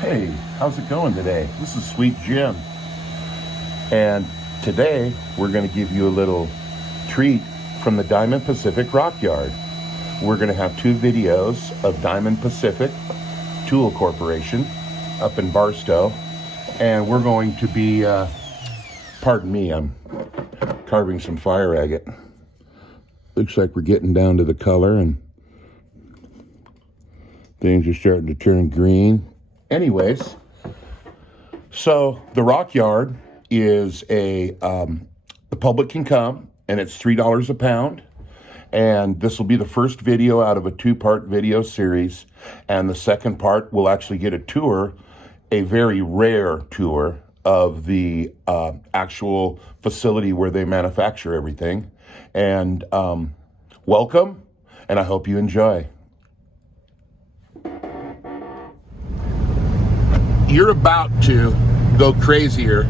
Hey, how's it going today? This is Sweet Jim. And today we're going to give you a little treat from the Diamond Pacific Rock Yard. We're going to have two videos of Diamond Pacific Tool Corporation up in Barstow. And we're going to be, pardon me, I'm carving some fire agate. Looks like we're getting down to the color and things are starting to turn green. Anyways, so the Rock Yard is the public can come, and it's $3 a pound. And this will be the first video out of a two-part video series. And the second part will actually get a tour, a very rare tour of the actual facility where they manufacture everything. And welcome, and I hope you enjoy. You're about to go crazier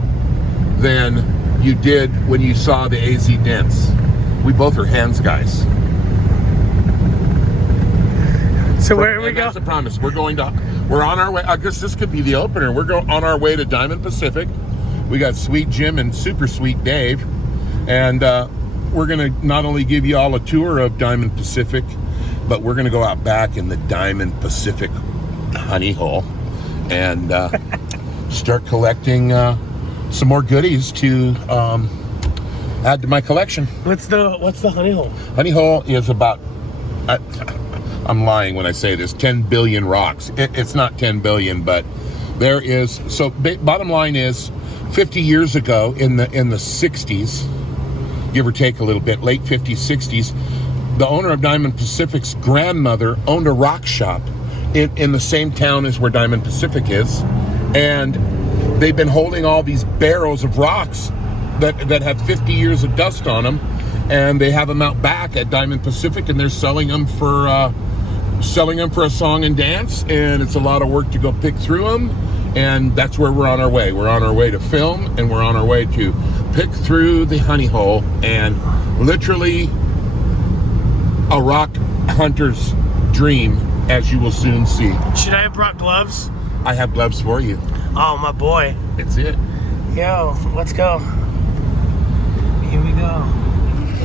than you did when you saw the AZ Dents. We both are hands guys. So where are we going? That's a promise. We're on our way. I guess this could be the opener. We're on our way to Diamond Pacific. We got Sweet Jim and Super Sweet Dave. And we're going to not only give you all a tour of Diamond Pacific, but we're going to go out back in the Diamond Pacific honey hole and start collecting some more goodies to add to my collection. What's the honey hole? Honey hole is about, I'm lying when I say this, 10 billion rocks. It's not 10 billion, but there is. So bottom line is, 50 years ago in the 60s, give or take a little bit, late 50s, 60s, the owner of Diamond Pacific's grandmother owned a rock shop in the same town as where Diamond Pacific is, and they've been holding all these barrels of rocks that have 50 years of dust on them, and they have them out back at Diamond Pacific, and they're selling them for a song and dance, and it's a lot of work to go pick through them, and that's where we're on our way. We're on our way to film, and we're on our way to pick through the honey hole, and literally a rock hunter's dream, as you will soon see. Should I have brought gloves? I have gloves for you. Oh, my boy. That's it. Yo, let's go. Here we go.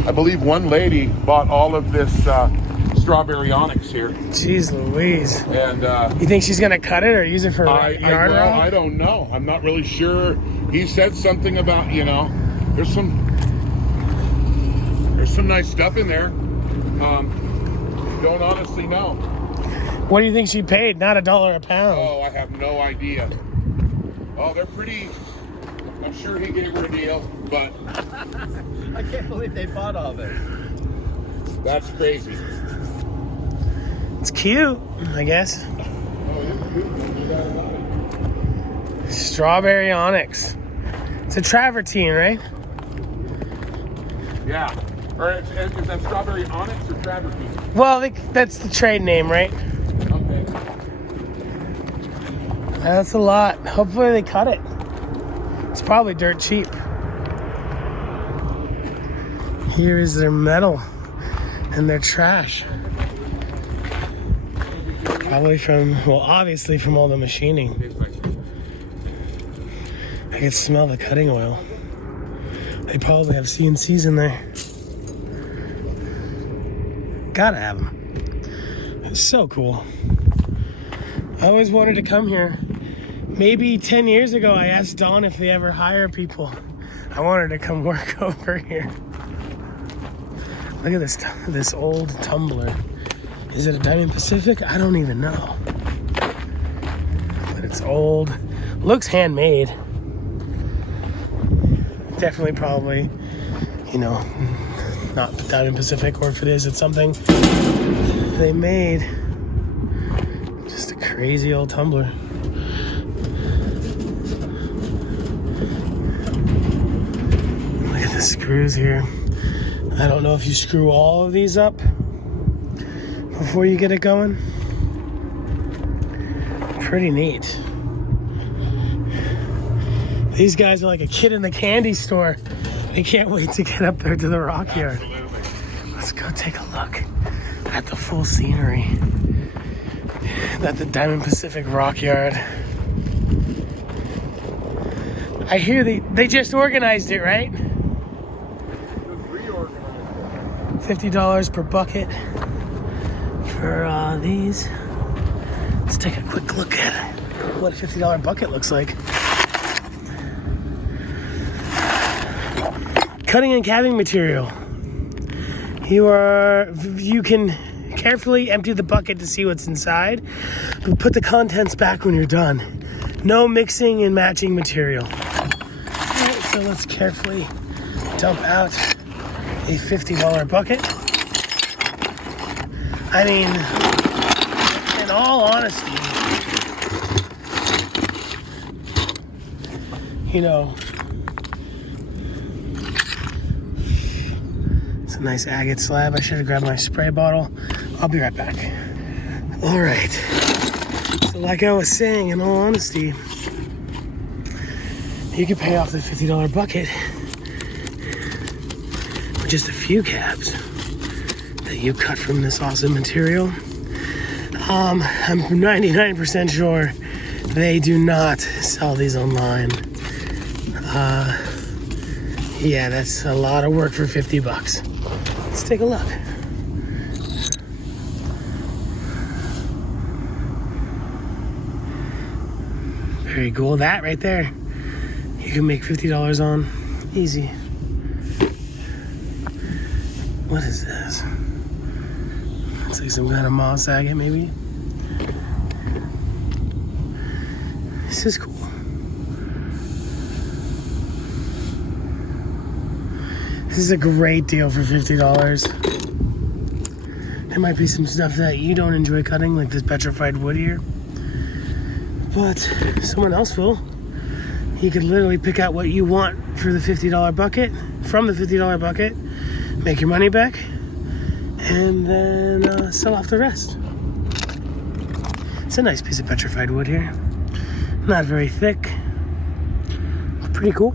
I believe one lady bought all of this strawberry onyx here. Jeez Louise. And you think she's gonna cut it or use it for yard rock? I don't know. I'm not really sure. He said something about, there's some nice stuff in there. Don't honestly know. What do you think she paid? Not $1 a pound. Oh, I have no idea. Oh, they're pretty. I'm sure he gave her a deal, but I can't believe they bought all this. That's crazy. It's cute, I guess. Oh, it's cute. No doubt about it. Strawberry onyx. It's a travertine, right? Yeah. Or is that strawberry onyx or travertine? Well, that's the trade name, right? Okay. That's a lot. Hopefully they cut it. It's probably dirt cheap. Here is their metal and their trash. Probably obviously from all the machining. I can smell the cutting oil. They probably have CNCs in there. Gotta have them. It's so cool. I always wanted to come here. Maybe 10 years ago, I asked Dawn if they ever hire people. I wanted to come work over here. Look at this old tumbler. Is it a Diamond Pacific? I don't even know. But it's old. Looks handmade. Definitely probably, not Diamond Pacific, or if it is, it's something they made. Just a crazy old tumbler. Look at the screws here. I don't know if you screw all of these up before you get it going. Pretty neat. These guys are like a kid in the candy store. They can't wait to get up there to the rock yard. Absolutely. Let's go take a look at the full scenery at the Diamond Pacific Rock Yard. I hear they just organized it, right? $50 per bucket for these. Let's take a quick look at what a $50 bucket looks like. Cutting and calving material. You can carefully empty the bucket to see what's inside, but put the contents back when you're done. No mixing and matching material. Alright, so let's carefully dump out a $50 bucket. I mean, in all honesty, you know, it's a nice agate slab. I should have grabbed my spray bottle. I'll be right back. All right. So like I was saying, in all honesty, you can pay off the $50 bucket with just a few cabs that you cut from this awesome material. I'm 99% sure they do not sell these online. Yeah, that's a lot of work for 50 bucks. Let's take a look. Very cool. That right there, you can make $50 on easy. What is this? Looks like some kind of moss agate, maybe. This is cool. This is a great deal for $50. There might be some stuff that you don't enjoy cutting, like this petrified wood here, but someone else will. You could literally pick out what you want for the $50 bucket, from the $50 bucket, make your money back, and then sell off the rest. It's a nice piece of petrified wood here. Not very thick, but pretty cool.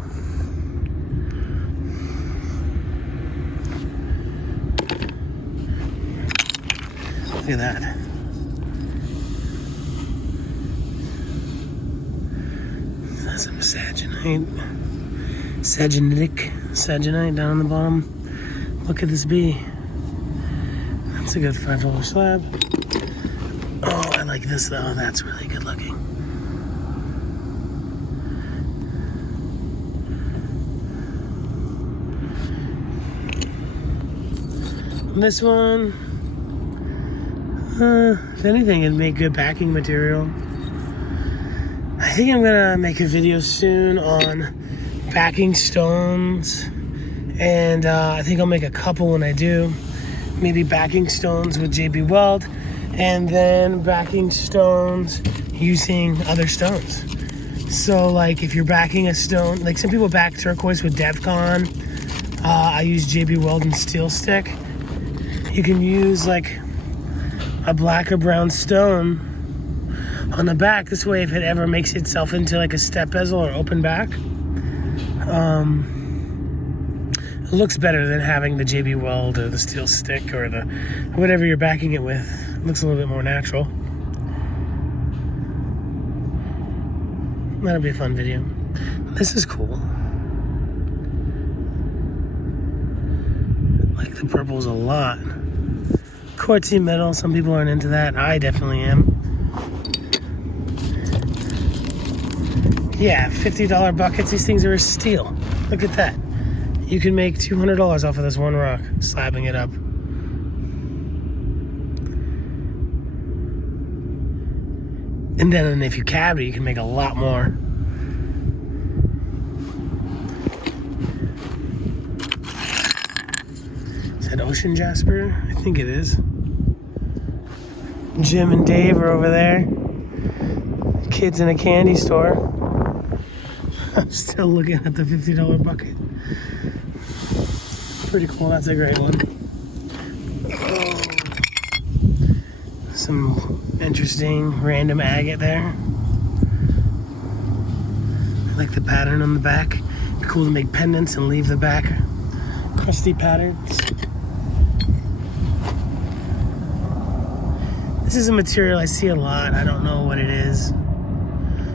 Look at that. That's some saginite down on the bottom. Look at this bee. That's a good $5 slab. Oh, I like this though. That's really good looking. This one, if anything, it'd make good packing material. I think I'm gonna make a video soon on backing stones, and I think I'll make a couple when I do. Maybe backing stones with Jb Weld, and then backing stones using other stones. So like if you're backing a stone, like some people back turquoise with Devcon, I use Jb Weld and steel stick. You can use like a black or brown stone on the back. This way, if it ever makes itself into like a step bezel or open back, it looks better than having the Jb Weld or the steel stick or the whatever you're backing it with. It looks a little bit more natural. That'll be a fun video. This is cool. I like the purples a lot. Quartzy metal, some people aren't into that. I definitely am. Yeah, $50 buckets. These things are a steal. Look at that. You can make $200 off of this one rock, slabbing it up. And then if you cavity, you can make a lot more. Is that ocean jasper? I think it is. Jim and Dave are over there. Kids in a candy store. I'm still looking at the $50 bucket. Pretty cool, that's a great one. Oh. Some interesting random agate there. I like the pattern on the back. Cool to make pendants and leave the back crusty patterns. This is a material I see a lot. I don't know what it is.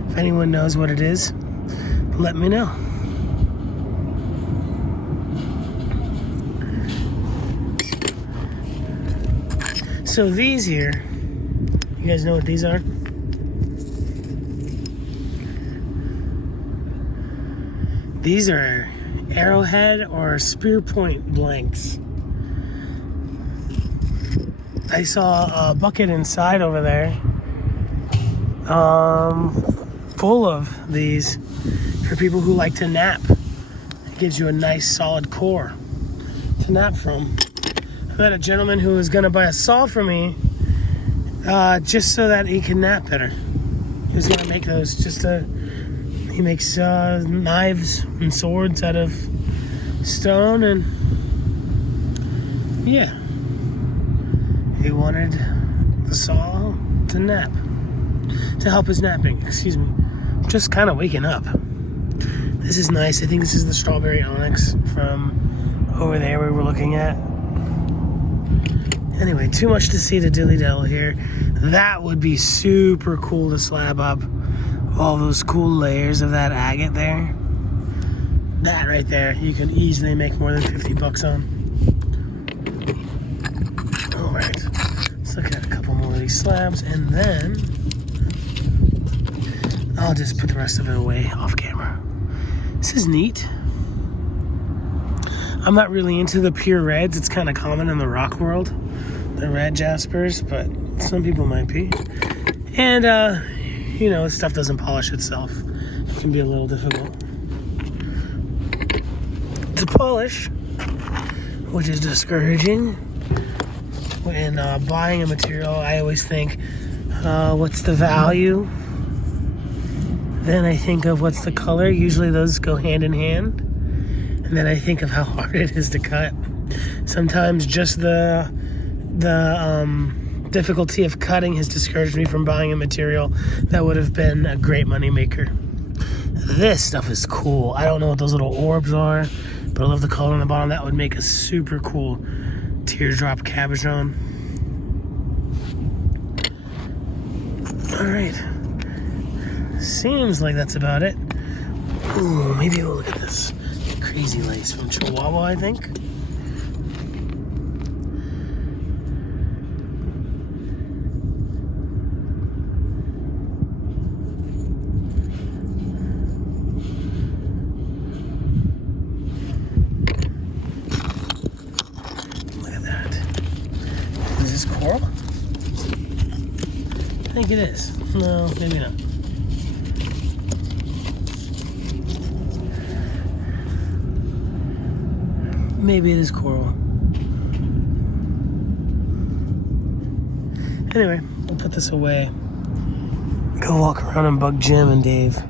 If anyone knows what it is, let me know. So these here, you guys know what these are? These are Arrowhead or Spear Point blanks. I saw a bucket inside over there, full of these for people who like to nap. It gives you a nice solid core to nap from. I met a gentleman who was gonna buy a saw for me, just so that he can nap better. He was gonna make those he makes knives and swords out of stone, and yeah, he wanted the saw to nap, to help his napping, excuse me. Just kind of waking up. This is nice. I think this is the strawberry onyx from over there we were looking at. Anyway, too much to see the dilly-dally here. That would be super cool to slab up. All those cool layers of that agate there. That right there, you can easily make more than 50 bucks on. All right, let's look at a couple more of these slabs, and then I'll just put the rest of it away off camera. This is neat. I'm not really into the pure reds. It's kind of common in the rock world, the red jaspers, but some people might be. And, you know, stuff doesn't polish itself. It can be a little difficult to polish, which is discouraging. When buying a material, I always think, what's the value? Then I think of what's the color. Usually those go hand in hand. And then I think of how hard it is to cut. Sometimes just the difficulty of cutting has discouraged me from buying a material that would have been a great money maker. This stuff is cool. I don't know what those little orbs are, but I love the color on the bottom. That would make a super cool teardrop cabochon. All right. Seems like that's about it. Ooh, maybe we'll look at this. Crazy lace from Chihuahua, I think. Look at that. Is this coral? I think it is. No, maybe not. Maybe it is coral. Anyway, we'll put this away. Go walk around and bug Jim and Dave.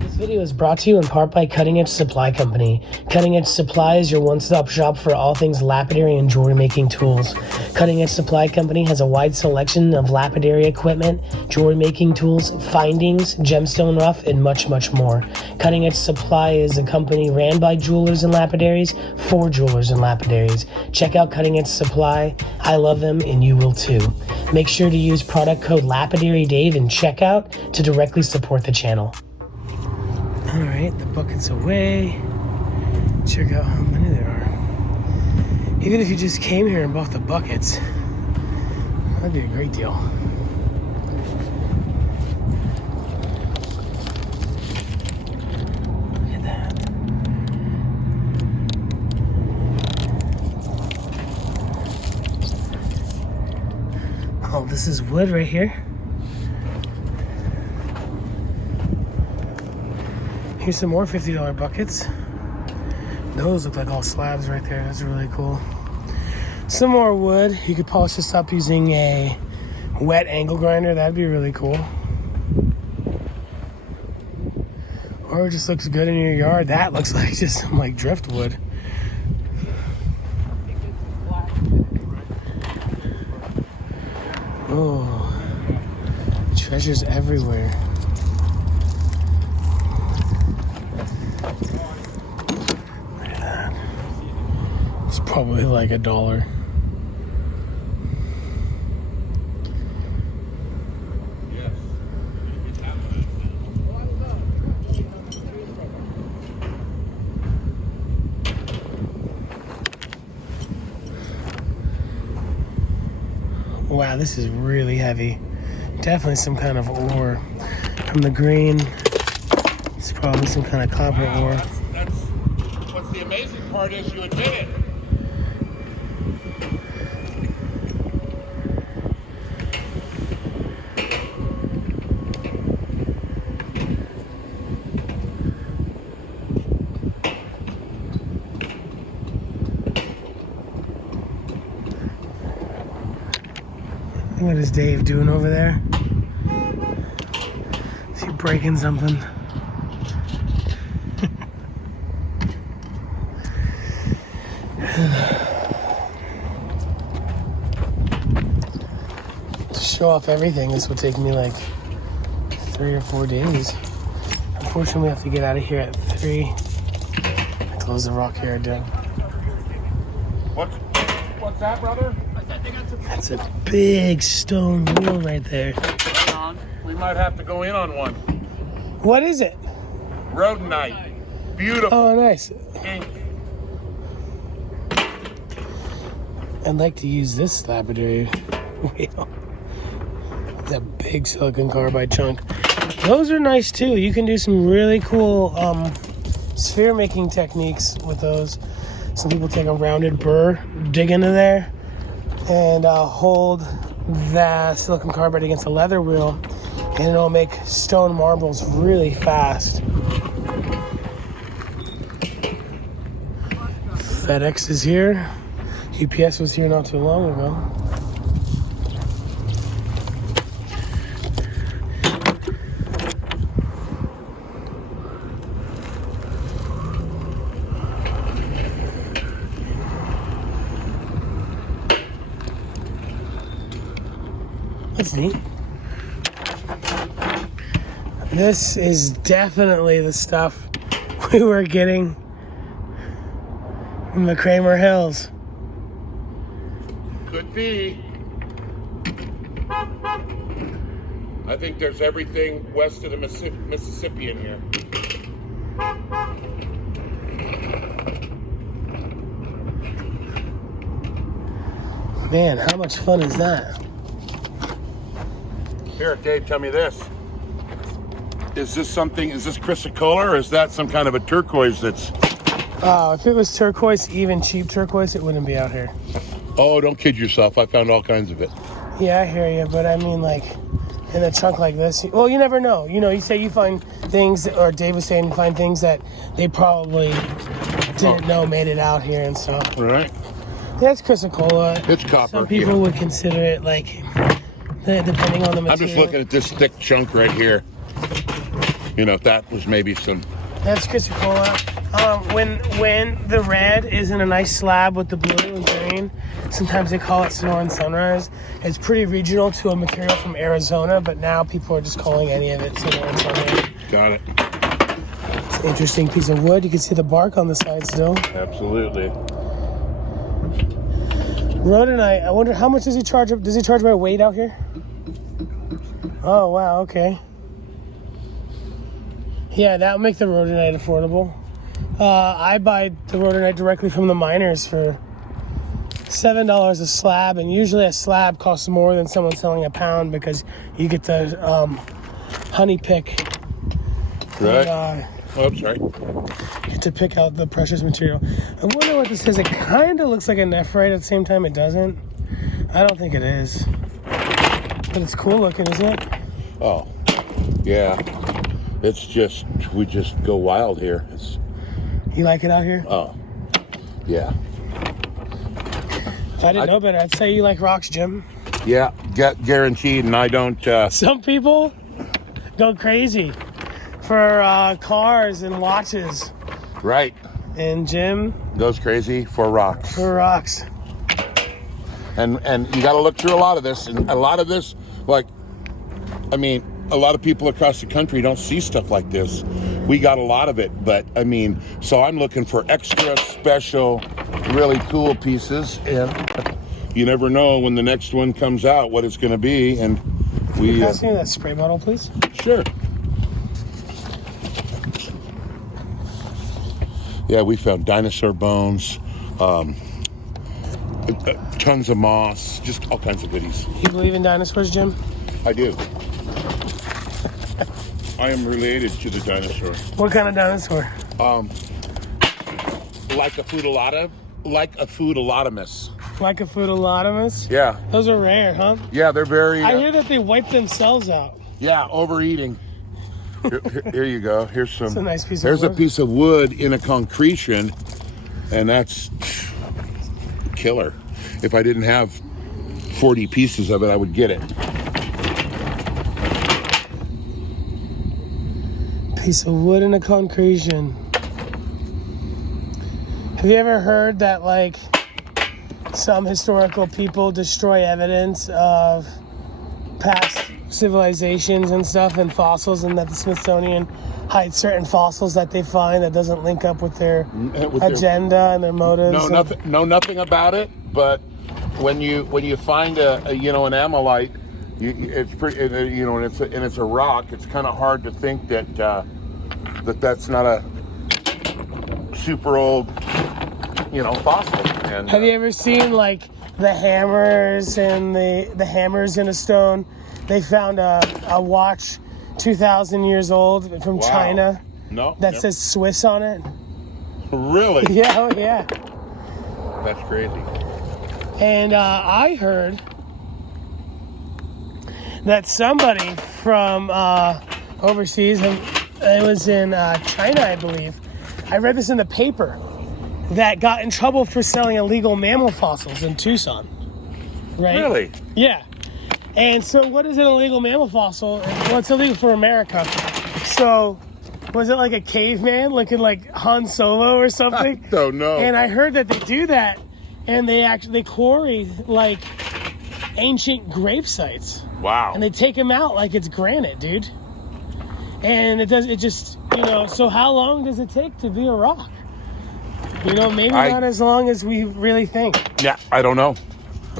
This video is brought to you in part by Cutting Edge Supply Company. Cutting Edge Supply is your one-stop shop for all things lapidary and jewelry making tools. Cutting Edge Supply Company has a wide selection of lapidary equipment, jewelry making tools, findings, gemstone rough, and much, much more. Cutting Edge Supply is a company ran by jewelers and lapidaries for jewelers and lapidaries. Check out Cutting Edge Supply. I love them, and you will too. Make sure to use product code LapidaryDave in checkout to directly support the channel. All right, the bucket's away. Check out how many there are. Even if you just came here and bought the buckets, that'd be a great deal. Look at that. Oh, this is wood right here. Here's some more $50 buckets. Those look like all slabs right there. That's really cool. Some more wood. You could polish this up using a wet angle grinder. That'd be really cool. Or it just looks good in your yard. That looks like just some like driftwood. Oh, treasures everywhere. Probably like $1. Yes. Wow, this is really heavy. Definitely some kind of ore. From the green, it's probably some kind of copper ore. That's what's the amazing part is you admit it. What is Dave doing over there? Is he breaking something? To show off everything, this would take me like 3 or 4 days. Unfortunately, we have to get out of here at 3. Close the rock here, dude. What's that, brother? That's a big stone wheel right there. Hang on. We might have to go in on one. What is it? Rhodonite. Beautiful. Oh, nice. Pink. I'd like to use this lapidary wheel. That big silicon carbide chunk. Those are nice too. You can do some really cool sphere making techniques with those. Some people take a rounded burr, dig into there, and hold that silicon carbide against a leather wheel, and it'll make stone marbles really fast. FedEx is here. UPS was here not too long ago. That's neat. This is definitely the stuff we were getting in the Kramer Hills. Could be. I think there's everything west of the Mississippi in here. Man, how much fun is that? Here, Dave, tell me this. Is this chrysocolla, or is that some kind of a turquoise that's... If it was turquoise, even cheap turquoise, it wouldn't be out here. Oh, don't kid yourself. I found all kinds of it. Yeah, I hear you, but I mean, like, in a chunk like this, well, you never know. You know, you say you find things, or Dave was saying you find things that they probably didn't know made it out here and stuff. All right. Yeah, it's chrysocolla. It's copper. Some people would consider it, like, depending on the material. I'm just looking at this thick chunk right here. You know, if that was maybe some... That's chrysocolla. When the red is in a nice slab with the blue and green, sometimes they call it Sonoran Sunrise. It's pretty regional to a material from Arizona, but now people are just calling any of it Sonoran Sunrise. Got it. It's an interesting piece of wood. You can see the bark on the side still. Absolutely. Rhodonite, I wonder how much does he charge? Does he charge by weight out here? Oh, wow, okay. Yeah, that would make the rhodonite affordable. I buy the rhodonite directly from the miners for $7 a slab, and usually a slab costs more than someone selling a pound because you get the honey pick. Right. And, oh, sorry. You get to pick out the precious material. I wonder what this is. It kind of looks like a nephrite. At the same time, it doesn't. I don't think it is. But it's cool looking, isn't it? Oh, yeah. It's just, we just go wild here. You like it out here? Oh, yeah. If I didn't know better, I'd say you like rocks, Jim. Yeah, guaranteed, and I don't... Some people go crazy for cars and watches. Right. And Jim goes crazy for rocks. For rocks. And you got to look through a lot of this. And a lot of this, like, I mean, a lot of people across the country don't see stuff like this. We got a lot of it, but I mean, so I'm looking for extra special, really cool pieces, and you never know when the next one comes out what it's going to be. And we pass me that spray bottle, please. Sure. Yeah, we found dinosaur bones, tons of moss, just all kinds of goodies. You believe in dinosaurs, Jim? I do. I am related to the dinosaur. What kind of dinosaur? Like a foodalotamus. Like a foodalotamus? Yeah. Those are rare, huh? Yeah, they're very... I hear that they wipe themselves out. Yeah, overeating. Here you go. Here's some... It's a nice piece of There's wood. a piece of wood in a concretion, and that's killer. If I didn't have 40 pieces of it, I would get it. Piece of wood in a concretion. Have you ever heard that, like, some historical people destroy evidence of past civilizations and stuff and fossils, and that the Smithsonian hides certain fossils that they find that doesn't link up with their agenda and their motives? Nothing about it. But when you find an ammonite, it's pretty, and it's a rock. It's kind of hard to think that that's not a super old, fossil. And have you ever seen like the hammers and the hammers in a stone? They found a watch 2,000 years old from China. No. That says Swiss on it. Really? Yeah, oh yeah. That's crazy. And I heard that somebody from overseas, and it was in China, I believe. I read this in the paper, that got in trouble for selling illegal mammal fossils in Tucson. Right? Really? Yeah. And so what is an illegal mammal fossil? Well, it's illegal for America. So was it like a caveman looking like Han Solo or something? I don't know. And I heard that they do that, and they quarry like ancient grave sites. Wow. And they take them out like it's granite, dude. And so how long does it take to be a rock? Maybe not as long as we really think. Yeah, I don't know.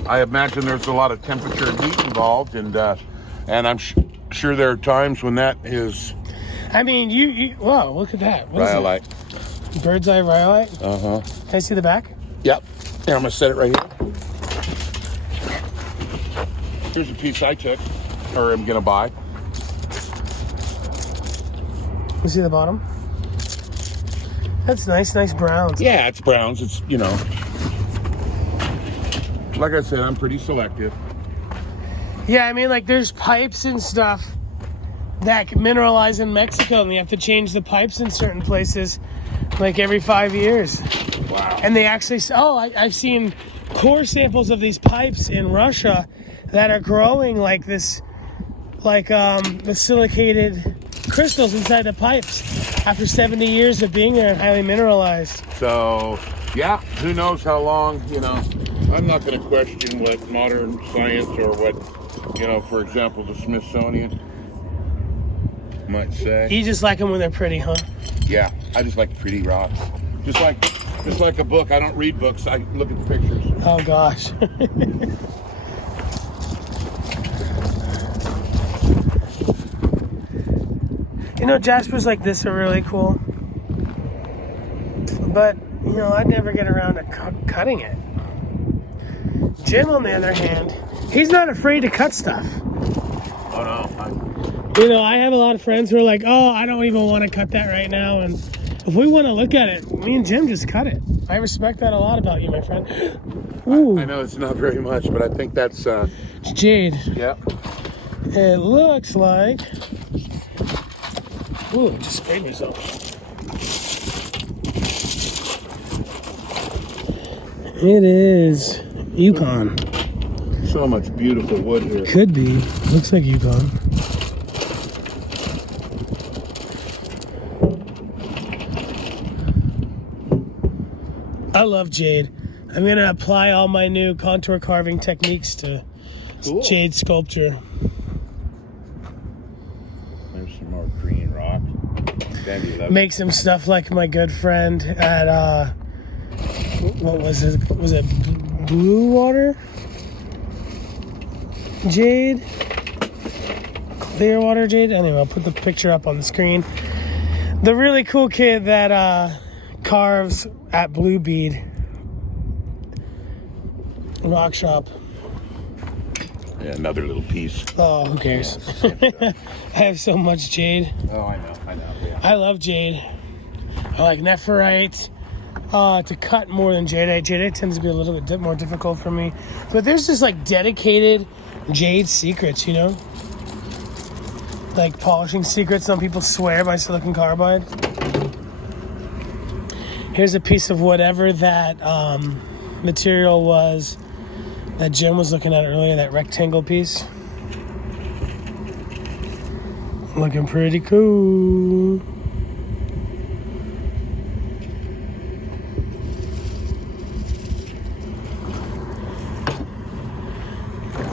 I imagine there's a lot of temperature and heat involved, and I'm sure there are times when that is... I mean, whoa, look at that. What rhyolite. is it? Bird's eye rhyolite? Uh-huh. Can I see the back? Yep. Here, I'm going to set it right here. Here's a piece I took, or I'm going to buy. You see the bottom? That's nice browns. Yeah, it's browns. It's, like I said, I'm pretty selective. Yeah, I mean, like, there's pipes and stuff that mineralize in Mexico, and they have to change the pipes in certain places, like, every 5 years. Wow. And they actually... I've seen core samples of these pipes in Russia that are growing like this, the silicated crystals inside the pipes after 70 years of being there and highly mineralized. So, yeah, who knows how long, I'm not going to question what modern science or what, for example, the Smithsonian might say. You just like them when they're pretty, huh? Yeah, I just like pretty rocks. Just like a book. I don't read books. I look at the pictures. Oh, gosh. Jaspers like this are really cool. But, I'd never get around to cutting it. Jim, on the other hand, he's not afraid to cut stuff. Oh, no. I have a lot of friends who are like, oh, I don't even want to cut that right now. And if we want to look at it, me and Jim just cut it. I respect that a lot about you, my friend. Ooh. I know it's not very much, but I think that's... It's jade. Yep. It looks like... Ooh, I just sprayed myself. It is Yukon. So much beautiful wood here. Could be. Looks like Yukon. I love jade. I'm going to apply all my new contour carving techniques to jade sculpture. There's some more green rock. Make some stuff like my good friend at, what was it? Was it Blue Water? Jade? Clearwater Jade? Anyway, I'll put the picture up on the screen. The really cool kid that carves at Blue Bead. Rock shop. Yeah, another little piece. Oh, who cares? I have so much jade. Oh, I know. Yeah. I love jade. I like nephrite. To cut more than jadeite. Jadeite tends to be a little bit more difficult for me. But there's just like dedicated jade secrets, you know? Like polishing secrets. Some people swear by silicon carbide. Here's a piece of whatever that material was that Jim was looking at earlier, that rectangle piece. Looking pretty cool.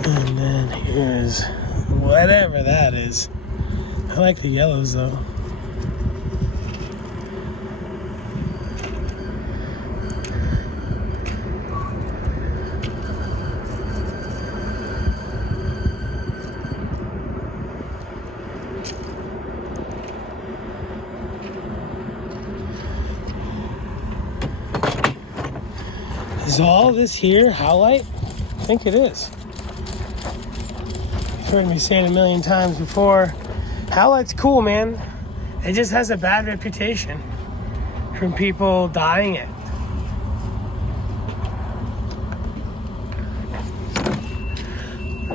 And then here's whatever that is. I like the yellows though. Is all this here howlite? I think it is. You've heard me say it a million times before. Howlite's cool, man. It just has a bad reputation from people dyeing it.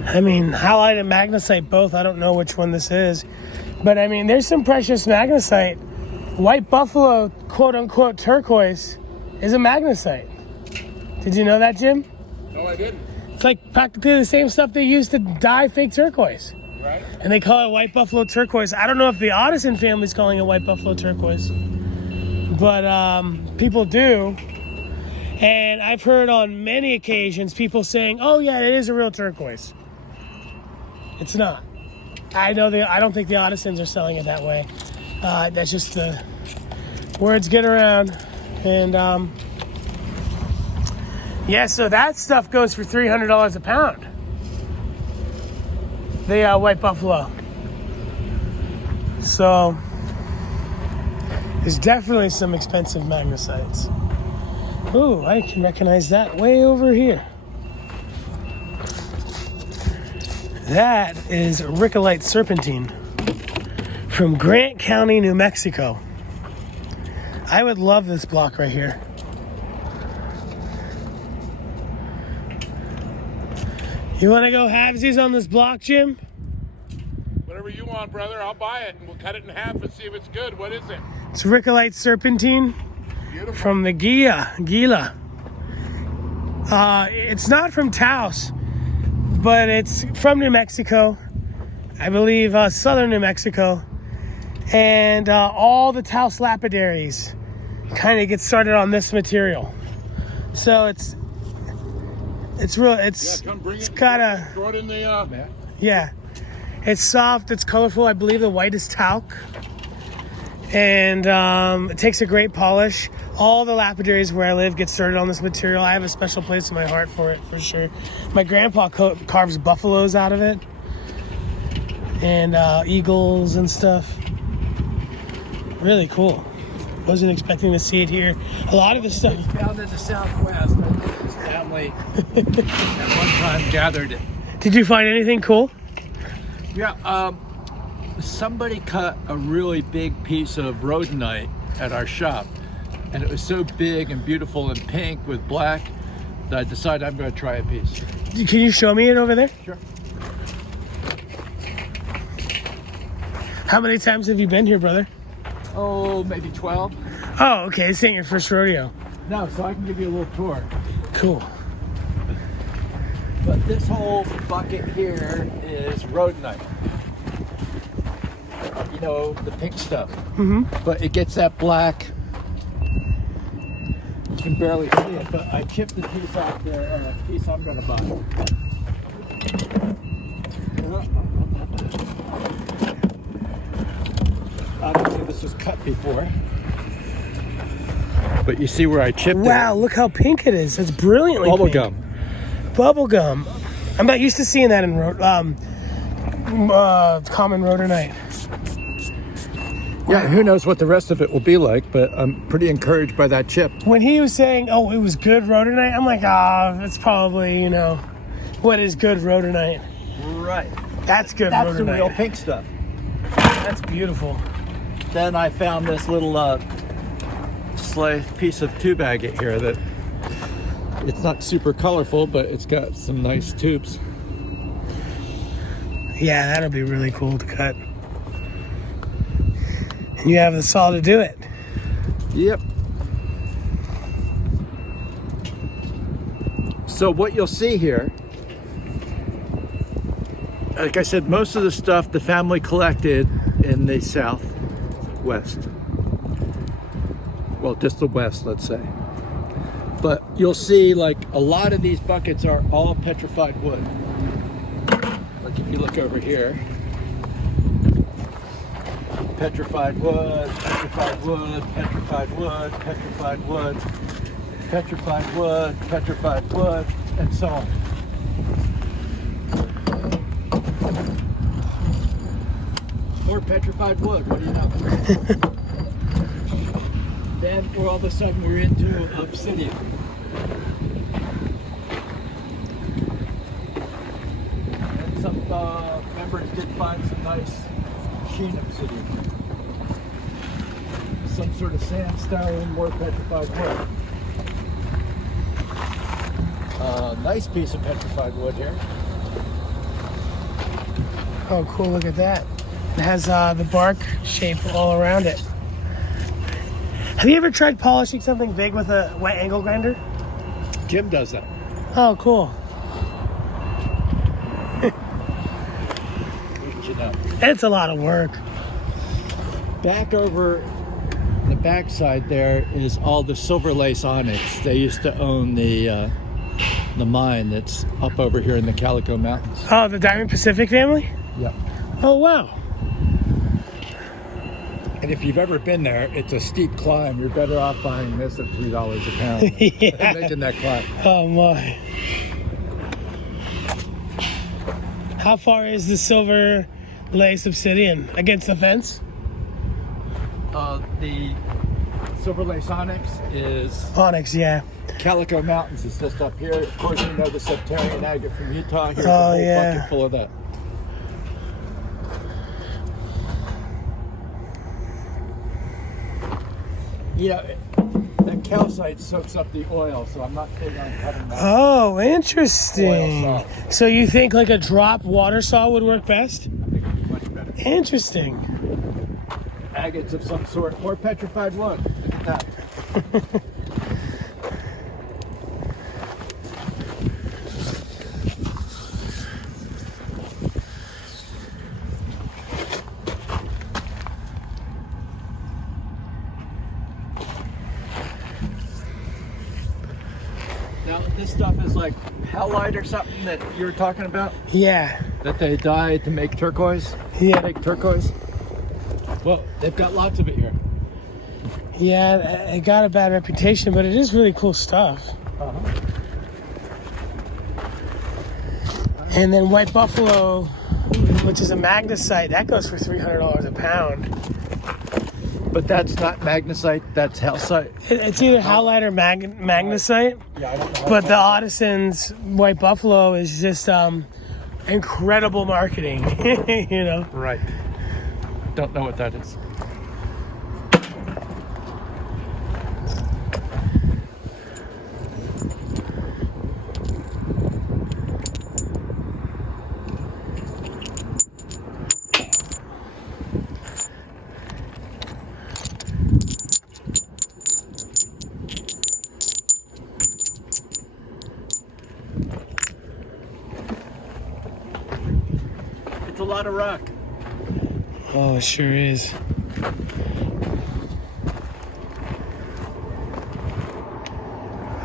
I mean, howlite and magnesite both. I don't know which one this is. But I mean, there's some precious magnesite. White buffalo, quote unquote turquoise, is a magnesite. Did you know that, Jim? No, I didn't. It's like practically the same stuff they use to dye fake turquoise. Right. And they call it white buffalo turquoise. I don't know if the Addison family's calling it white buffalo turquoise. But people do. And I've heard on many occasions people saying, oh yeah, it is a real turquoise. It's not. I don't think the Addisons are selling it that way. That's just the words get around. And yeah, so that stuff goes for $300 a pound. The white buffalo. So there's definitely some expensive magnesites. Ooh, I can recognize that way over here. That is Rickolite serpentine from Grant County, New Mexico. I would love this block right here. You want to go halvesies on this block, Jim? Whatever you want, brother. I'll buy it and we'll cut it in half and see if it's good. What is it? It's Rickolite serpentine. Beautiful. From the Gila. It's not from Taos, but it's from New Mexico. I believe southern New Mexico. And all the Taos lapidaries kind of get started on this material. So it's real. It's got a. Throw it in the. Yeah, it's soft. It's colorful. I believe the white is talc, and it takes a great polish. All the lapidaries where I live get started on this material. I have a special place in my heart for it, for sure. My grandpa carves buffaloes out of it, and eagles and stuff. Really cool. Wasn't expecting to see it here. A lot of the stuff. He found it in the Southwest. His family at one time gathered it. Did you find anything cool? Yeah, somebody cut a really big piece of rhodonite at our shop, and it was so big and beautiful and pink with black that I decided I'm going to try a piece. Can you show me it over there? Sure. How many times have you been here, brother? Oh, maybe 12. Oh, okay. This ain't your first rodeo. No, so I can give you a little tour. Cool. But this whole bucket here is rhodonite. You know, the pink stuff. Mm-hmm. But it gets that black. You can barely see it, but I chipped the piece off there, a piece I'm going to buy. Obviously this was cut before. But you see where I chipped it? Wow, look how pink it is. It's brilliantly Bubble pink. gum. Bubble gum. I'm not used to seeing that in common rhodonite. Yeah, who knows what the rest of it will be like, but I'm pretty encouraged by that chip. When he was saying, oh, it was good rhodonite, I'm like, it's probably, what is good rhodonite? Right. That's good That's rhodonite. the real pink stuff. That's beautiful. Then I found this little piece of tube agate here that it's not super colorful, but it's got some nice tubes. Yeah, that'll be really cool to cut. And you have the saw to do it. Yep. So what you'll see here, like I said, most of the stuff the family collected in the southwest. Well, just the west, let's say. But you'll see like a lot of these buckets are all petrified wood. Like if you look over here, petrified wood, petrified wood, petrified wood, petrified wood, petrified wood, petrified wood, and so on. More petrified wood, what do you know? Then all of a sudden we're into obsidian. And some members did find some nice sheen obsidian. Some sort of sandstone, more petrified wood. Nice piece of petrified wood here. Oh, cool, look at that. It has the bark shape all around it. Have you ever tried polishing something big with a wet angle grinder? Jim does that. Oh, cool. You know. It's a lot of work. Back over the backside there is all the silver lace onyx. They used to own the mine that's up over here in the Calico Mountains. Oh, the Diamond Pacific family? Yep. Oh, wow. And if you've ever been there, it's a steep climb. You're better off buying this at $3 a pound Yeah. than making that climb. Oh, my. How far is the silver lace obsidian against the fence? The silver lace onyx is Onyx, yeah. Calico Mountains. It's just up here. Of course, you know the Septarian agate from Utah. Here's Oh, a whole yeah. bucket full of that. Yeah, that calcite soaks up the oil, so I'm not big on cutting that. Oh, interesting. Oil So you think like a drop water saw would work best? I think it'd be much better. Interesting. Agates of some sort, or petrified wood. Look at that. Now this stuff is like halite or something that you were talking about? Yeah. That they dye to make turquoise? Yeah. Make turquoise? Well, they've got lots of it here. Yeah, it got a bad reputation, but it is really cool stuff. Uh-huh. And then White Buffalo, which is a magnesite, that goes for $300 a pound. But that's not magnesite, that's halcite. It's either halite or magnesite, Yeah, I don't know. but the Addison's White Buffalo is just incredible marketing, you know? Right. Don't know what that is. It's a lot of rock. Oh, it sure is.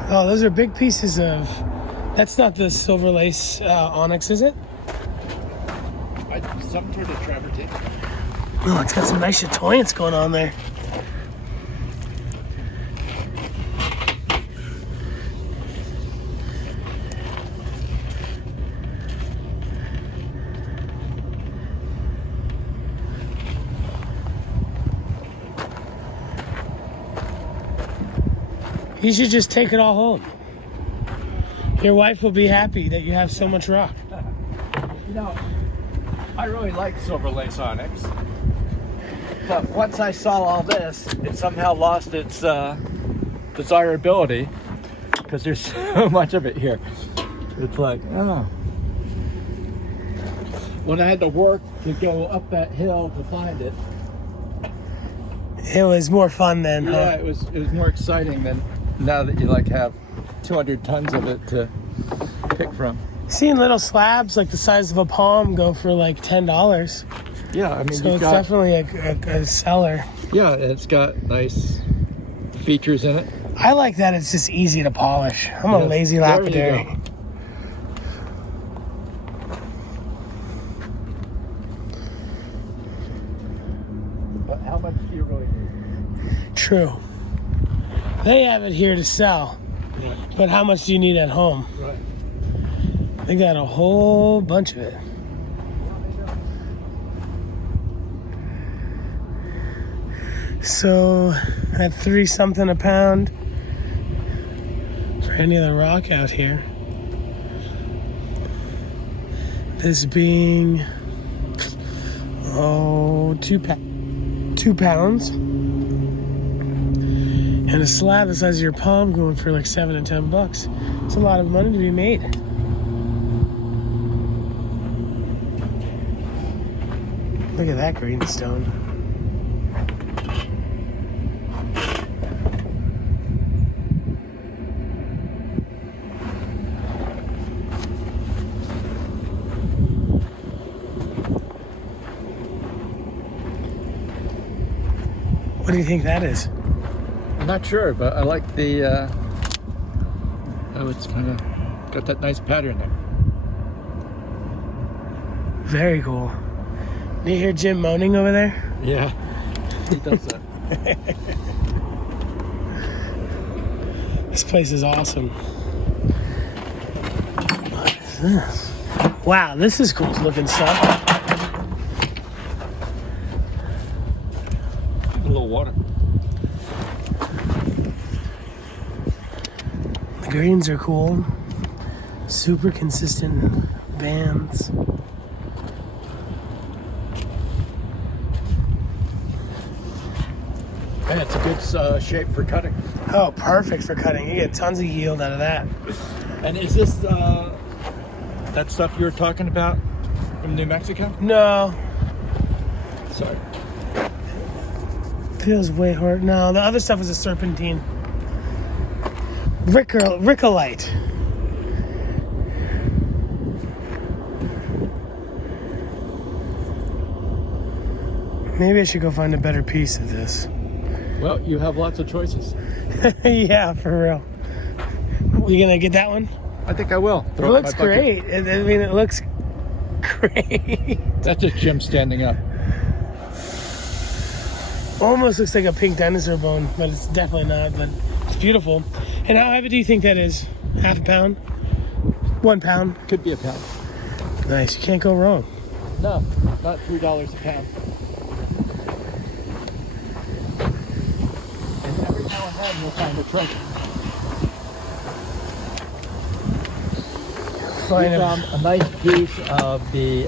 Oh, those are big pieces of... That's not the silver lace onyx, is it? Some sort of travertine. Oh, it's got some nice chatoyance going on there. You should just take it all home. Your wife will be happy that you have so much rock. You know, I really like silver lace onyx, but once I saw all this, it somehow lost its desirability because there's so much of it here. It's like, oh. When I had to work to go up that hill to find it, It was more fun then, yeah, huh? it was more exciting than now that you like have 200 tons of it to pick from. Seeing little slabs like the size of a palm go for like $10. Yeah, I mean, So it's definitely a seller. yeah, it's got nice features in it. I like that it's just easy to polish. I'm a Yes, lazy there you lapidary. go. But how much do you really need? True. They have it here to sell, Right. but how much do you need at home? Right. They got a whole bunch of it. So at 3 something a pound for any of the rock out here. This being 2 pounds. And a slab the size of your palm going for like $7 and $10. It's a lot of money to be made. Look at that greenstone. What do you think that is? I'm not sure, but I like the, oh, it's kind of got that nice pattern there. Very cool. Do you hear Jim moaning over there? Yeah, he does that. This place is awesome. What is this? Wow, this is cool looking stuff. A little water. The greens are cool. Super consistent bands. And it's a good shape for cutting. Oh, perfect for cutting. You get tons of yield out of that. And is this that stuff you were talking about from New Mexico? No, Sorry. feels way hard. No, the other stuff is a serpentine. Rickolite. Maybe I should go find a better piece of this. Well, you have lots of choices. Yeah, for real. You gonna get that one? I think I will. It looks great. I mean, it looks great. That's just Jim standing up. Almost looks like a pink dinosaur bone, but it's definitely not. But it's beautiful. And how heavy do you think that is? Half a pound? 1 pound? Could be a pound. Nice. You can't go wrong. No, not $3 a pound. And every now and then you'll find a treasure. We found a nice piece of the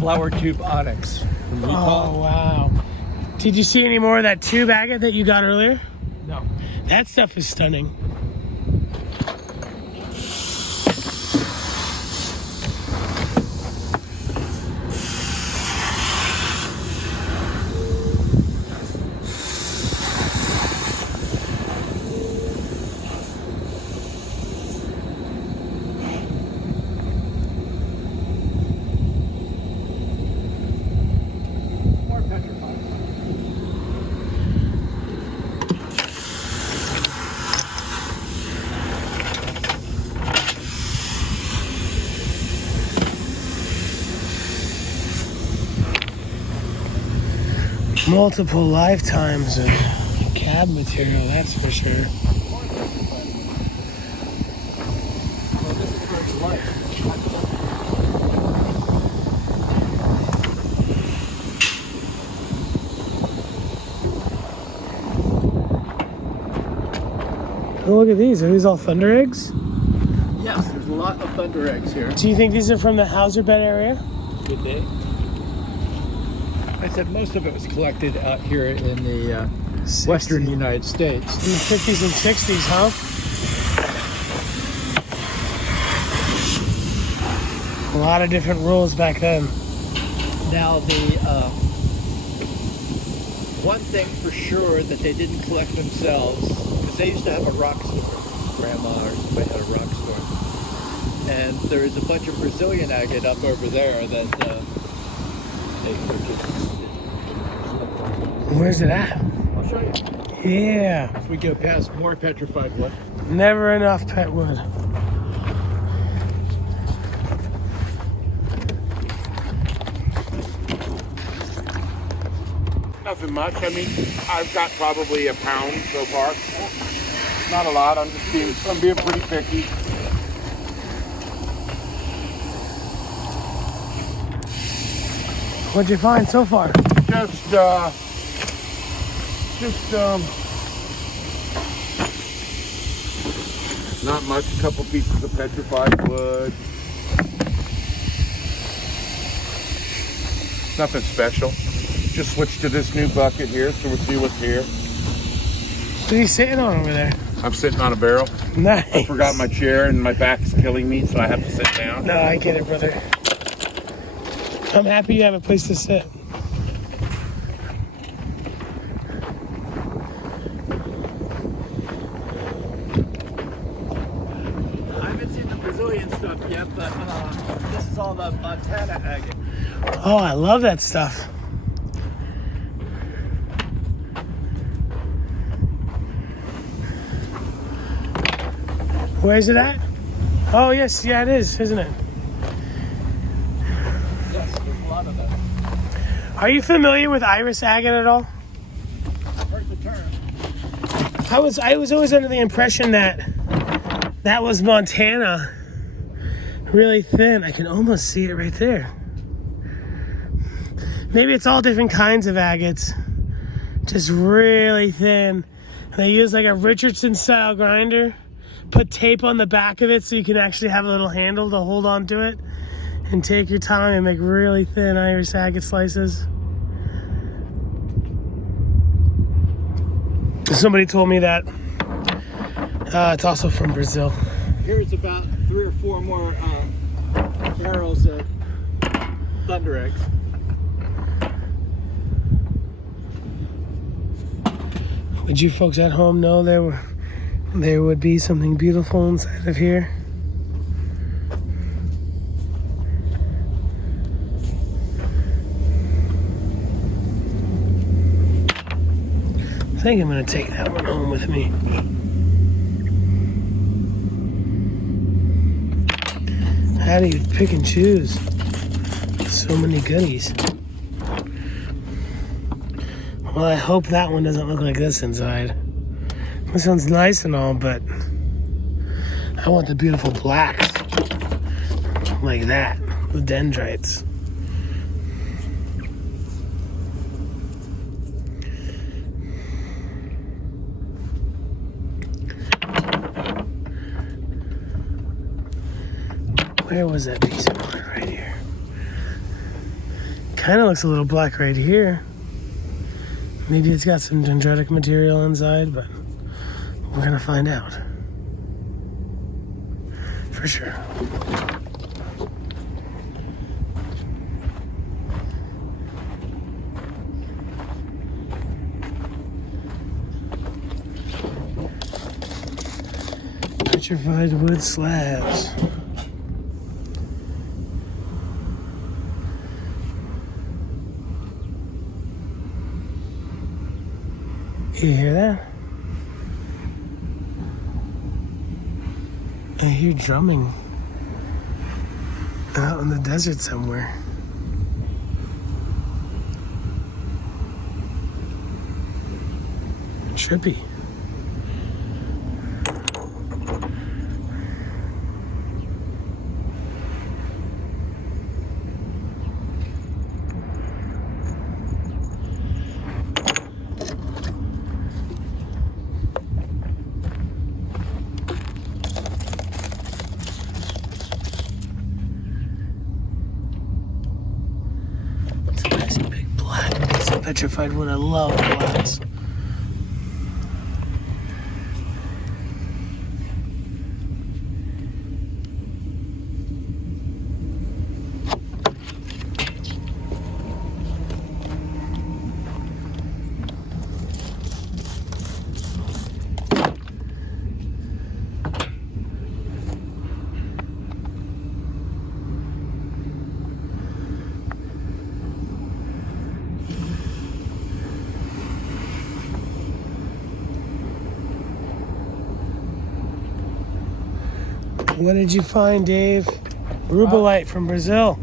flower tube onyx from Utah. Oh, wow. Did you see any more of that tube agate that you got earlier? No. That stuff is stunning. More petrified. Multiple lifetimes of cab material, that's for sure. Well, this is for its life. look at these. Are these all thunder eggs? Yes, there's a lot of thunder eggs here. Do you think these are from the Hauser bed area? Could be. I said most of it was collected out here in the western United States. In the 50s and 60s, huh? A lot of different rules back then. Now, the one thing for sure that they didn't collect themselves, because they used to have a rock store. Grandma or somebody had a rock store. And there is a bunch of Brazilian agate up over there that they purchased. Where's it at? I'll show you. Yeah. As we go past more petrified wood. Never enough pet wood. Nothing much. I mean, I've got probably a pound so far. Not a lot. I'm being pretty picky. What'd you find so far? Just not much. A couple pieces of petrified wood. Nothing special. Just switched to this new bucket here, so we'll see what's here. What are you sitting on over there? I'm sitting on a barrel. Nice. I forgot my chair and my back is killing me, so I have to sit down. No, I get it, brother. I'm happy you have a place to sit. I haven't seen the Brazilian stuff yet, but this is all the Montana agate. Oh, I love that stuff. Where's it at? Oh, yes. Yeah, it is, isn't it? Yes, there's a lot of that. Are you familiar with iris agate at all? Heard the term. I was always under the impression that that was Montana. Really thin. I can almost see it right there. Maybe it's all different kinds of agates. Just really thin. And they use like a Richardson style grinder. Put tape on the back of it so you can actually have a little handle to hold on to it. And take your time and make really thin iris agate slices. Somebody told me that it's also from Brazil. Here's about 3 or 4 more barrels of thunder eggs. Would you folks at home know there would be something beautiful inside of here? I think I'm going to take that one home with me. How do you pick and choose? So many goodies. Well, I hope that one doesn't look like this inside. This one's nice and all, but I want the beautiful blacks. Like that. The dendrites. Where was that piece of wood? Right here. Kind of looks a little black right here. Maybe it's got some dendritic material inside, but we're gonna find out. For sure. Petrified wood slabs. You hear that? I hear drumming out in the desert somewhere. Trippy. Petrified Wood. I love blacks. What did you find, Dave? Rubellite from Brazil.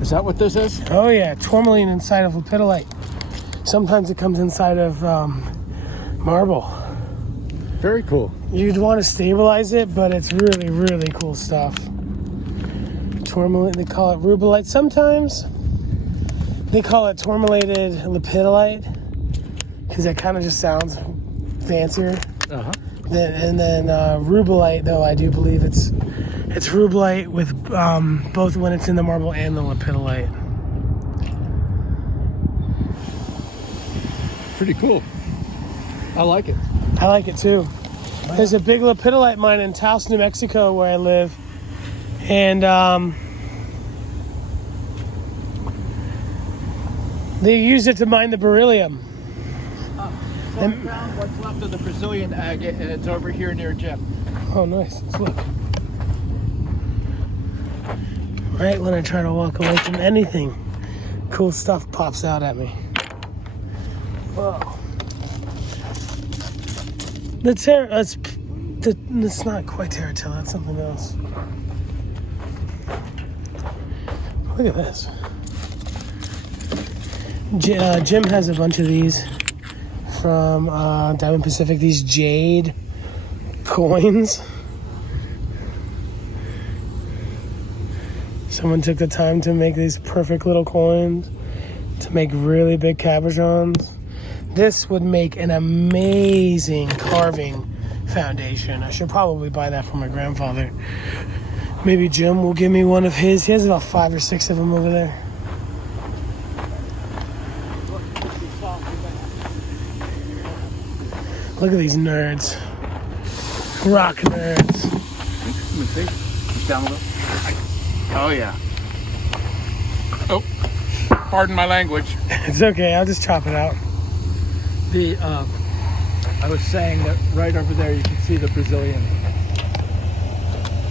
Is that what this is? Oh yeah, tourmaline inside of lapidolite. Sometimes it comes inside of marble. Very cool. You'd want to stabilize it, but it's really, really cool stuff. Tourmaline, they call it rubellite. Sometimes they call it tourmalated lapidolite because it kind of just sounds fancier. Uh-huh. And then rubellite, though, I do believe it's rubellite with both when it's in the marble and the lapidolite. Pretty cool. I like it. I like it too. There's a big lapidolite mine in Taos, New Mexico, where I live, and they use it to mine the beryllium. So I found what's left of the Brazilian agate, and it's over here near Jim. Oh, nice. Let's look. Right when I try to walk away from anything, cool stuff pops out at me. Whoa. It's not quite terratilla, that's something else. Look at this. Jim has a bunch of these from Diamond Pacific, these Jade Coins. Someone took the time to make these perfect little coins to make really big cabochons. This would make an amazing carving foundation. I should probably buy that for my grandfather. Maybe Jim will give me one of his. He has about 5 or 6 of them over there. Look at these nerds. Rock nerds. Let me see. Just down a little. Oh, yeah. Oh, pardon my language. It's okay, I'll just chop it out. I was saying that right over there you can see the Brazilian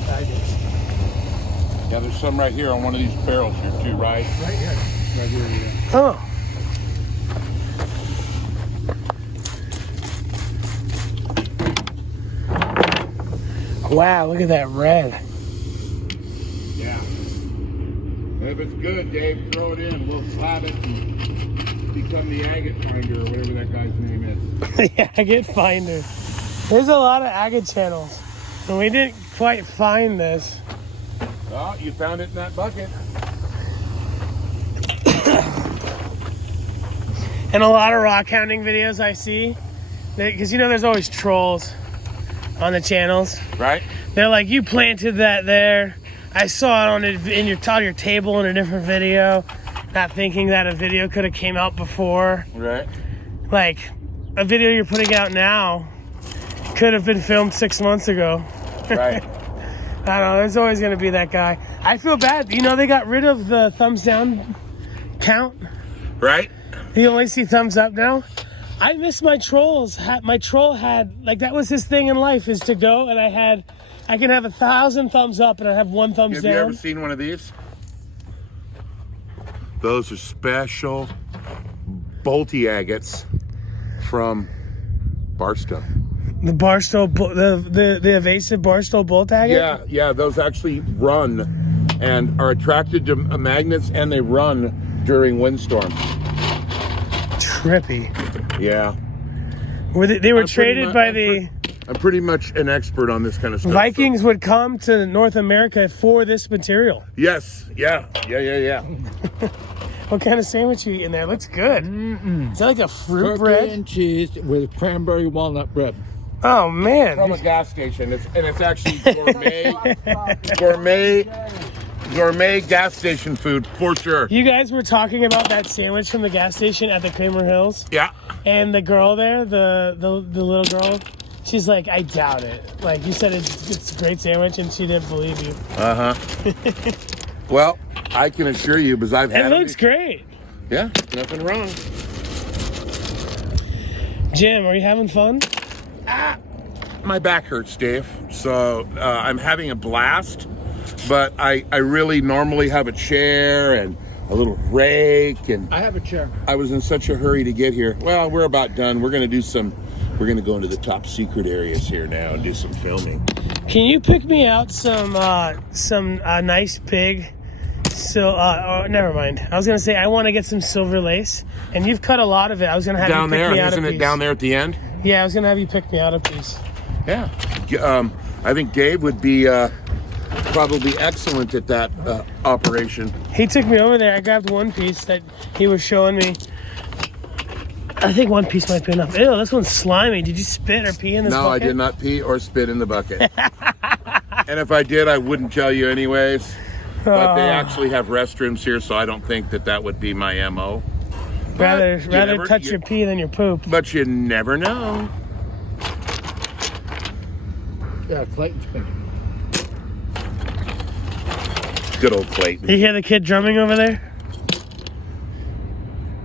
agates. Yeah, there's some right here on one of these barrels here too, right? Right here. Right here, yeah. Oh. Wow, look at that red. Yeah. If it's good, Dave, throw it in. We'll slab it and become the agate finder or whatever that guy's name is. The agate finder. There's a lot of agate channels. And we didn't quite find this. Oh, you found it in that bucket. And a lot of rock hounding videos I see. Because you know there's always trolls on the channels. Right? They're like, you planted that there. I saw it on your table in a different video. Not thinking that a video could have came out before. Right. Like, a video you're putting out now could have been filmed 6 months ago. Right. I don't know, there's always going to be that guy. I feel bad. You know, they got rid of the thumbs down count. Right? You only see thumbs up now. I miss my trolls. My troll had, like, that was his thing in life, is to go, and I can have 1,000 thumbs up and I have 1 thumbs down. Have you ever seen one of these? Those are special bolty agates from Barstow. The Barstow, the evasive Barstow bolt agate? Yeah, those actually run and are attracted to magnets, and they run during windstorms. Trippy. Yeah. They were traded by the... I'm pretty much an expert on this kind of stuff. Vikings would come to North America for this material. Yes. Yeah. What kind of sandwich you eating there? Looks good. Is that like a fruit Turkey bread? and cheese with cranberry walnut bread. Oh, man. From a gas station. It's actually gourmet gourmet gas station food for sure. You guys were talking about that sandwich from the gas station at the Kramer Hills. Yeah. And the girl there, the little girl, she's like, I doubt it. Like, you said it's a great sandwich, and she didn't believe you. Uh-huh. Well, I can assure you, because I've had it. It looks great. Yeah, nothing wrong. Jim, are you having fun? My back hurts, Dave. So I'm having a blast. But I really normally have a chair and a little rake. And I have a chair. I was in such a hurry to get here. Well, we're about done. We're going to go into the top secret areas here now and do some filming. Can you pick me out some nice pig? So, never mind. I was gonna say I want to get some silver lace, and you've cut a lot of it. I was gonna have down you pick there, me out isn't a it piece. down there at the end? Yeah, I was gonna have you pick me out a piece. Yeah. I think Dave would be probably excellent at that operation. He took me over there. I grabbed one piece that he was showing me. I think one piece might be enough. Ew, this one's slimy. Did you spit or pee in this bucket? No, I did not pee or spit in the bucket. And if I did, I wouldn't tell you anyways. But they actually have restrooms here, so I don't think that would be my MO. Rather touch your pee than your poop. But you never know. Yeah, Clayton's been. Good old Clayton. You hear the kid drumming over there?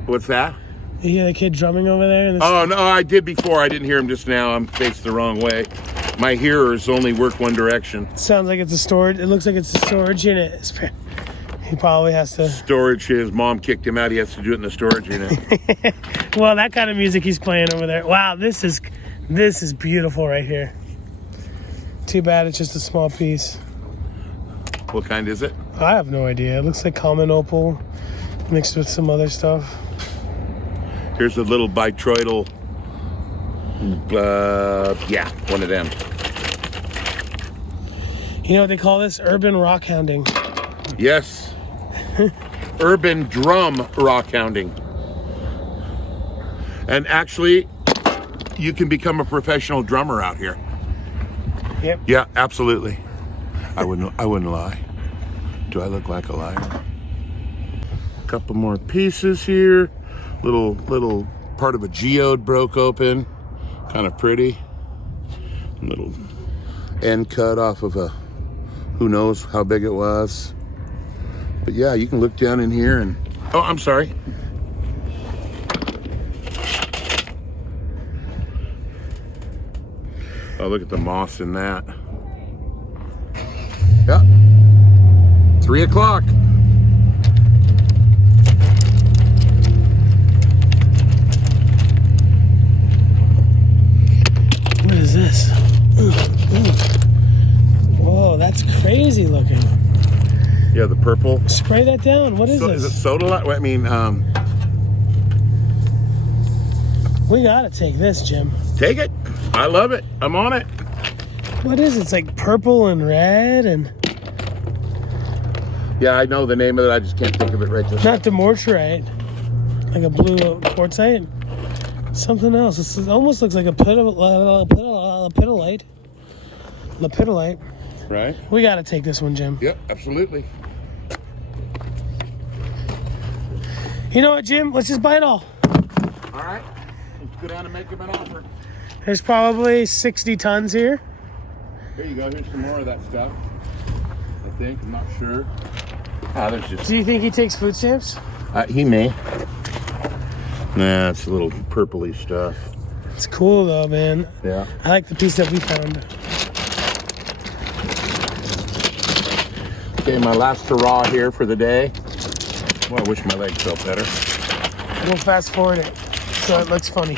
What's that? You hear the kid drumming over there? Oh, no, I did before. I didn't hear him just now. I'm faced the wrong way. My hearers only work one direction. Sounds like it's a storage. It looks like it's a storage unit. He probably has to. Storage. His mom kicked him out. He has to do it in the storage unit. Well, that kind of music he's playing over there. Wow, this is beautiful right here. Too bad it's just a small piece. What kind is it? I have no idea. It looks like common opal mixed with some other stuff. Here's a little bitroidal. Yeah, one of them. You know what they call this? Urban rock hounding. Yes. Urban drum rock hounding. And actually, you can become a professional drummer out here. Yep. Yeah, absolutely. I wouldn't lie. Do I look like a liar? A couple more pieces here. Little part of a geode broke open. Kind of pretty. Little end cut off of a, who knows how big it was. But yeah, you can look down in here and, oh, I'm sorry. Oh, look at the moss in that. Yeah. 3 o'clock. What is this? Whoa, that's crazy looking. Yeah, the purple. Spray that down. What is this? Is it soda? I mean, we gotta take this, Jim. take it. I love it. I'm on it. What is it? It's like purple and red and... Yeah, I know the name of it. I just can't think of it right this Not demortierite. Like a blue quartzite. Something else. It almost looks like a lepidolite. Lepidolite. Right? We gotta take this one, Jim. Yep, absolutely. You know what, Jim? Let's just buy it all. All right. Let's go down and make him an offer. There's probably 60 tons here. Here you go. Here's some more of that stuff. I think. I'm not sure. Ah, there's just... Do you think he takes food stamps? he may. Nah, it's a little purpley stuff. It's cool though, man. Yeah. I like the piece that we found. Okay, my last hurrah here for the day. Well, I wish my legs felt better. We'll fast forward it so it looks funny.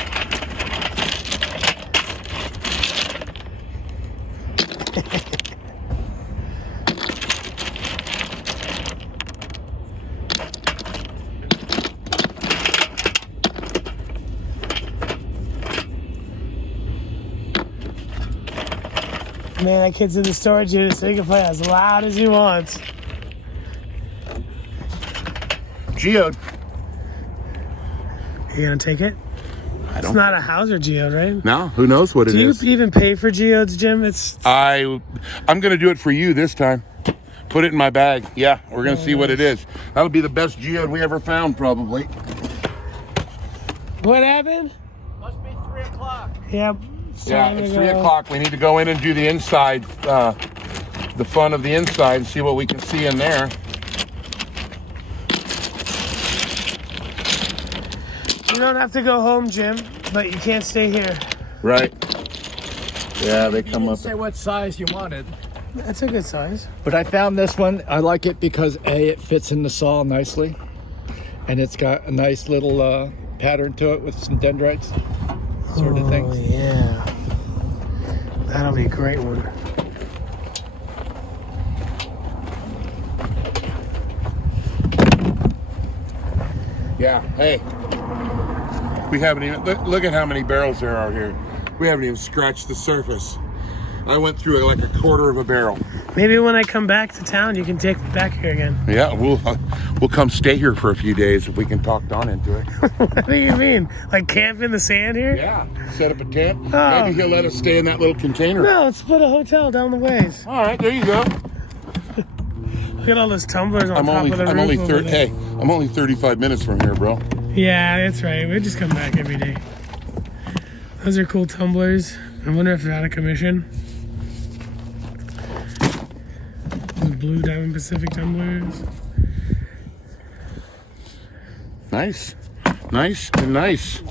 Man, that kid's in the storage unit so he can play as loud as he wants. Geode. You gonna take it? It's not a Hauser geode, right? No, who knows what it is. Do you even pay for geodes, Jim? I'm going to do it for you this time. Put it in my bag. Yeah, we're gonna see what it is. That'll be the best geode we ever found, probably. What happened? Must be 3 o'clock. Yep. Yeah, it's 3 o'clock. We need to go in and do the inside, the fun of the inside, and see what we can see in there. You don't have to go home, Jim, but you can't stay here. Right. Yeah, they You come didn't up. say what size you wanted. That's a good size. But I found this one. I like it because A, it fits in the saw nicely, and it's got a nice little pattern to it with some dendrites sort of things. Oh, yeah. That'll be a great one. Yeah. Hey, we haven't even look at how many barrels there are here. We haven't even scratched the surface. I went through like a quarter of a barrel. Maybe when I come back to town, you can take me back here again. Yeah, we'll come stay here for a few days if we can talk Don into it. What do you mean? Like camp in the sand here? Yeah, set up a tent. Oh. Maybe he'll let us stay in that little container. No, let's put a hotel down the ways. All right, there you go. Look at all those tumblers on top of the roof. I'm only over there. Hey, I'm only 35 minutes from here, bro. Yeah, that's right. We just come back every day. Those are cool tumblers. I wonder if they're out of commission. The blue Diamond Pacific tumblers. Nice, nice, and nice.